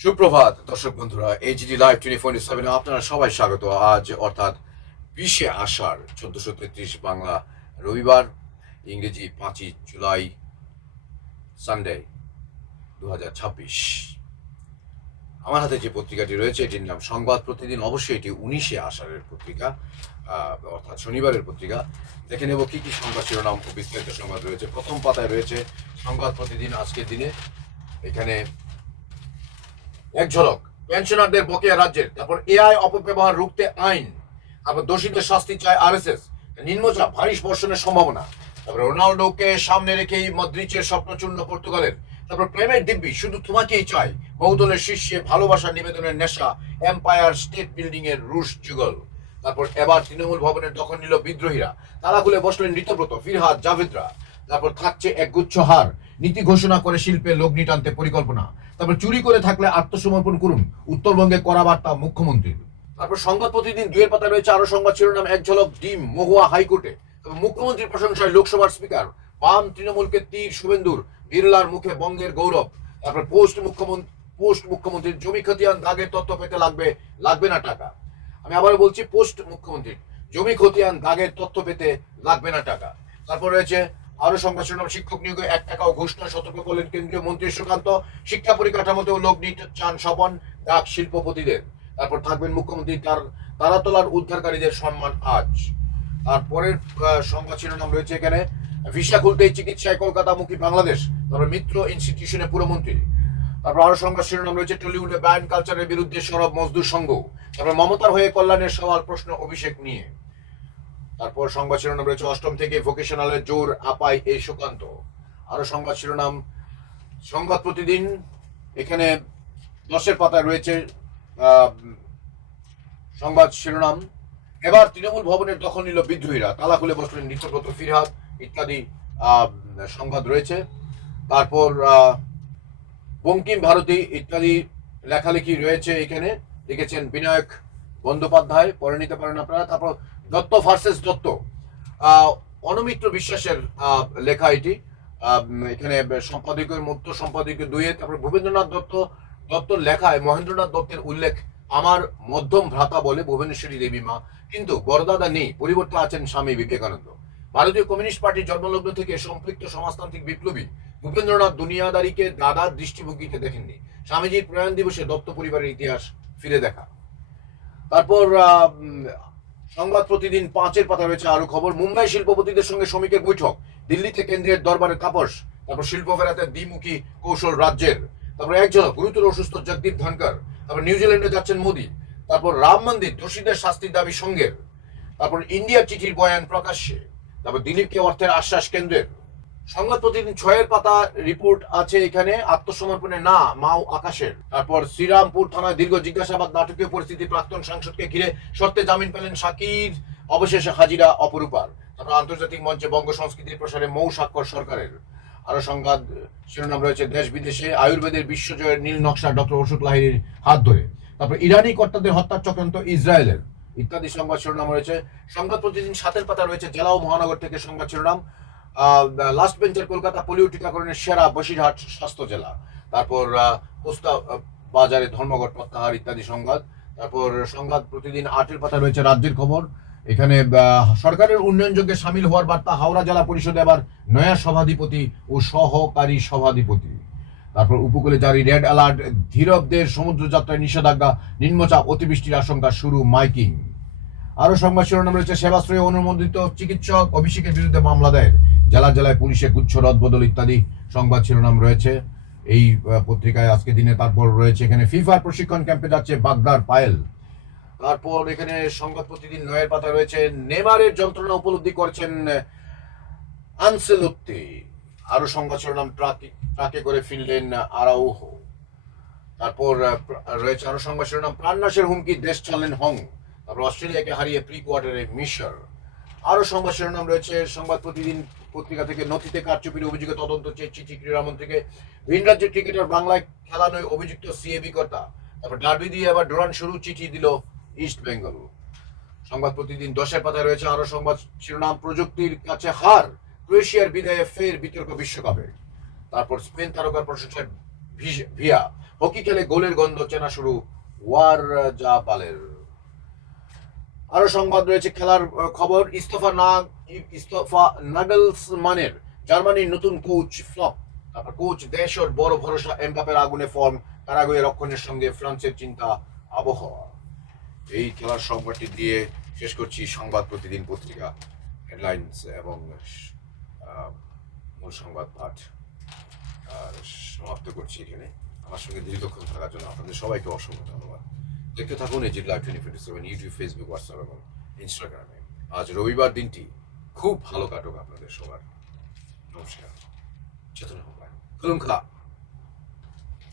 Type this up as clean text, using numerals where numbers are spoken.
সুপ্রভাত দর্শক বন্ধুরা, এইচডি লাইভ 24/7 আপনারা সবাই স্বাগত। আজ অর্থাৎ 20শে আষাঢ় 1433 বাংলা রবিবার, ইংরেজি 5ই জুলাই সানডে 2026। আমার হাতে যে পত্রিকাটি রয়েছে এটির নাম সংবাদ প্রতিদিন। অবশ্যই এটি 19শে আষাঢ়ের পত্রিকা, অর্থাৎ শনিবারের পত্রিকা। দেখে নেব কি কি সংবাদ শিরোনাম ও বিস্তারিত সংবাদ রয়েছে। প্রথম পাতায় রয়েছে সংবাদ প্রতিদিন আজকের দিনে। এখানে এক ঝলক পেনশনারদের বকেয়া রাজ্যের, তারপর এআই অপব্যবহার রুখতে আইন, তারপর দোষীদের শাস্তি চায় আরএসএস, নিম্নচাপ ভারী বর্ষণের সম্ভাবনা, তারপর রোনাল্ডোকে সামনে রেখেই মদ্রিচের স্বপ্নচূর্ণ পর্তুগালের, তারপর প্রেমের দিব্যি শুধু তোমাকেই চাই, বহুদলের শীর্ষে ভালোবাসার নিবেদনের নেশা, এম্পায়ার স্টেট বিল্ডিং এর রুশ যুগল, তারপর এবার তৃণমূল ভবনের দখল নিল বিদ্রোহীরা, তালা খুলে বসলেন ঋতব্রত, ফিরহাদ, জাভেদরা, তারপর থাকছে একগুচ্ছ হার, নীতি ঘোষণা করে শিল্পে লগ্নি টানতে পরিকল্পনা, তারপর চুরি করে থাকলে আত্মসমর্পণ করুন, উত্তরবঙ্গে কড়া বার্তা মুখ্যমন্ত্রীর। তারপর সংবাদ প্রতিদিন দুয়ের পাতা রয়েছে আরো সংবাদ শিরোনাম এক ঝলক ডিম মহুয়া হাইকোর্টে, তারপর মুখ্যমন্ত্রীর প্রশংসায় লোকসভার স্পিকার, বাম তৃণমূলকে তীর শুভেন্দুর, বিড়লার মুখে বঙ্গের গৌরব, তারপর পোস্ট মুখ্যমন্ত্রীর জমি খতিয়ান দাগের তথ্য পেতে লাগবে না টাকা। আমি আবারও বলছি, পোস্ট মুখ্যমন্ত্রীর জমি খতিয়ান দাগের তথ্য পেতে লাগবে না টাকা। তারপর রয়েছে আরো সংবাদ শিরোনাম শিক্ষক নিয়োগে 1 টাকাও ঘুষ নয়, সতর্ক করলেন কেন্দ্রীয় মন্ত্রী সুকান্ত, শিক্ষা পরিকাঠামোতেও লগ্নি চান স্বপন, ডাক শিল্পপতিদের। তারপর থাকবেন মুখ্যমন্ত্রী তারাতলার উদ্ধারকারীদের সম্মান আজ। তারপরের সংবাদ শিরোনাম রয়েছে এখানে ভিসা খুলতেই চিকিৎসায় কলকাতামুখী বাংলাদেশ, তারপর মিত্র ইনস্টিটিউশনে পুরমন্ত্রী। তারপর আরো সংবাদ শিরোনাম রয়েছে টলিউডে ব্যান্ড কালচারের বিরুদ্ধে সরব মজদুর সংঘ, তারপর মমতার হয়ে কল্যাণের সওয়াল প্রশ্ন অভিষেক নিয়ে। তারপর সংবাদ শিরোনাম রয়েছে অষ্টম থেকে ভোকেশনালের জোর আপাই এই সুকান্ত। আরো সংবাদ শিরোনাম সংবাদ প্রতিদিন এখানে 10-এর পাতায় রয়েছে সংবাদ শিরোনাম এবার তৃণমূল ভবনের দখল নিল বিদ্রোহীরা, তালা খুলে বসলেন নিত্যব্রত, ফিরহাদ ইত্যাদি সংবাদ রয়েছে। তারপর বঙ্কিম ভারতী ইত্যাদি লেখালেখি রয়েছে এখানে, লিখেছেন বিনায়ক বন্দ্যোপাধ্যায়, পড়ে নিতে পারেন আপনারা। তারপর দত্ত ভার্সেস দত্ত, অনুমিত্র বিশ্বাসের লেখা এটি, এখানে সম্পাদকের মধ্য সম্পাদকীয় 2-এ। তারপর ভূপেন্দ্রনাথ দত্তর লেখায় মহেন্দ্রনাথ দত্তের উল্লেখ, আমার মধ্যম ভ্রাতা বলে ভুবনেশ্বরী দেবী মা, কিন্তু বড়দাদা নেই, পরিবর্তে আছেন স্বামী বিবেকানন্দ। ভারতীয় কমিউনিস্ট পার্টির জন্মলগ্ন থেকে সম্পৃক্ত সমাজতান্ত্রিক বিপ্লবী ভূপেন্দ্রনাথ দুনিয়াদারিকে দাদার দৃষ্টিভঙ্গিতে দেখেননি। স্বামীজির প্রয়াণ দিবসে দত্ত পরিবারের ইতিহাস ফিরে দেখা। তারপর সংবাদ প্রতিদিন 5-এর পাতা রয়েছে আরো খবর, মুম্বাই শিল্পপতিদের সঙ্গে শ্রমিকের বৈঠক, দিল্লিতে কেন্দ্রের দরবারে তাপস, তারপর শিল্প ফেরাতে দ্বিমুখী কৌশল রাজ্যের। তারপর এক ঝলক গুরুতর অসুস্থ জগদীপ ধনকর, তারপর নিউজিল্যান্ডে যাচ্ছেন মোদী, তারপর রাম মন্দির দোষীদের শাস্তির দাবি সঙ্গের, তারপর ইন্ডিয়ার চিঠির বয়ান প্রকাশ্যে, তারপর দিলীপকে অর্থের আশ্বাস কেন্দ্রের। সংবাদ প্রতিদিন 6-এর পাতা রিপোর্ট আছে এখানে আত্মসমর্পণে না মাও আকাশের। তারপর শ্রীরামপুর থানায় দীর্ঘ জিজ্ঞাসাবাদ, নাটকীয় পরিস্থিতি, প্রাক্তন সাংসদকে ঘিরে শর্তে জামিন পেলেন শাকির, অবশেষে হাজিরা অপরূপার। তারপর আন্তর্জাতিক মঞ্চে বঙ্গ সংস্কৃতির প্রসারে মৌ স্বাক্ষর সরকারের। আরো সংবাদ শিরোনাম রয়েছে দেশ বিদেশে আয়ুর্বেদের বিশ্বজয়ের নীল নকশা ডক্টর অশোক লাহিড়ীর হাত ধরে, তারপর ইরানি কর্তাদের হত্যার চক্রান্ত ইসরায়েলের ইত্যাদি সংবাদ শিরোনাম রয়েছে। সংবাদ প্রতিদিন 7-এর পাতা রয়েছে জেলা ও মহানগর থেকে সংবাদ শিরোনাম, লাস্ট বেঞ্চের কলকাতা পোলিও টিকাকরণের সেরা বসিরহাট স্বাস্থ্য জেলা, তারপর পোস্তা বাজারে ধর্মঘট প্রত্যাহার ইত্যাদি সংবাদ। তারপর সংবাদ প্রতিদিন 8-এর পাতা রয়েছে রাজ্যের খবর, এখানে সরকারের উন্নয়নযোগ্যে সামিল হওয়ার বার্তা, হাওড়া জেলা পরিষদে আবার নয়া সভাধিপতি ও সহকারী সভাধিপতি। তারপর উপকূলে জারি রেড অ্যালার্ট, ধীরবদের সমুদ্র যাত্রায় নিষেধাজ্ঞা, নিম্নচাপ অতিবৃষ্টির আশঙ্কা, শুরু মাইকিং। আরো সংবাদ শিরোনাম রয়েছে সেবাশ্রয়ে অনুমোদিত চিকিৎসক অভিষেকের বিরুদ্ধে মামলা দায়ের, জেলায় পুলিশে গুচ্ছ রদবদল ইত্যাদি সংবাদ শিরোনাম রয়েছে এই পত্রিকায় আজকে দিনে। তারপর রয়েছে এখানে ফিফার প্রশিক্ষণ ক্যাম্পে যাচ্ছে বাগদার পায়েল। তারপর এখানে সংবাদ প্রতিদিন 9-এর পাতা রয়েছে নেমারের যন্ত্রণা উপলব্ধি করছেন আনসেলোত্তি। আরো সংবাদ শিরোনাম ট্রাকে করে ফিরলেন আরাউহো। তারপর রয়েছে আরো সংবাদ শিরোনাম প্রাণনাশের হুমকি, দেশ ছাড়লেন হং। তারপর অস্ট্রেলিয়াকে হারিয়ে প্রি কোয়ার্টারে মিশর। আরো সংবাদ শিরোনাম রয়েছে সংবাদ প্রতিদিন পত্রিকা থেকে নথিতে কারচুপির অভিযোগে তদন্ত চেয়ে চিঠি ক্রীড়ামন্ত্রীকে, ভিন রাজ্যের ক্রিকেটার বাংলায় খেলানোয় অভিযুক্ত সিএবি কর্তা। তারপর ডার্বি দিয়ে আবার ডোরান শুরু, চিঠি দিল ইস্ট বেঙ্গল। সংবাদ প্রতিদিন 10-এর পাতায় রয়েছে আরো সংবাদ শিরোনাম প্রযুক্তির কাছে হার, ক্রোয়েশিয়ার বিদায়ে ফের বিতর্ক বিশ্বকাপে। তারপর স্পেন তারকার প্রশংসায় ভিয়া হকি খেলে গোলের গন্ধ চেনা শুরু ওয়ার জাবালের। আরো সংবাদ রয়েছে খেলার খবর। ইস্তফা নাগলসমানের। জার্মানির নতুন কোচ ফ্লপ। তারপর কোচ দেশের বড় ভরসা এমবাপের আগুনে ফর্ম। প্যারাগুয়ে রক্ষণের সঙ্গে ফ্রান্সের চিন্তা আবহাওয়া। এই খেলার সংবাদটি দিয়ে শেষ করছি সংবাদ প্রতিদিন পত্রিকা হেডলাইন্স এবং মূল সংবাদ পাঠ সমাপ্ত করছি এখানে। আমার সঙ্গে দীর্ঘক্ষণ থাকার জন্য আপনাদের সবাইকে অসংখ্য ধন্যবাদ। দেখতে থাকুন এই লাইভ 24/7 ইউটিউব, ফেসবুক, হোয়াটসঅ্যাপ এবং ইনস্টাগ্রামে। আজ রবিবার দিনটি খুব ভালো কাটুক আপনাদের সবার। নমস্কার। চেতনা হোক। খুলুম খা।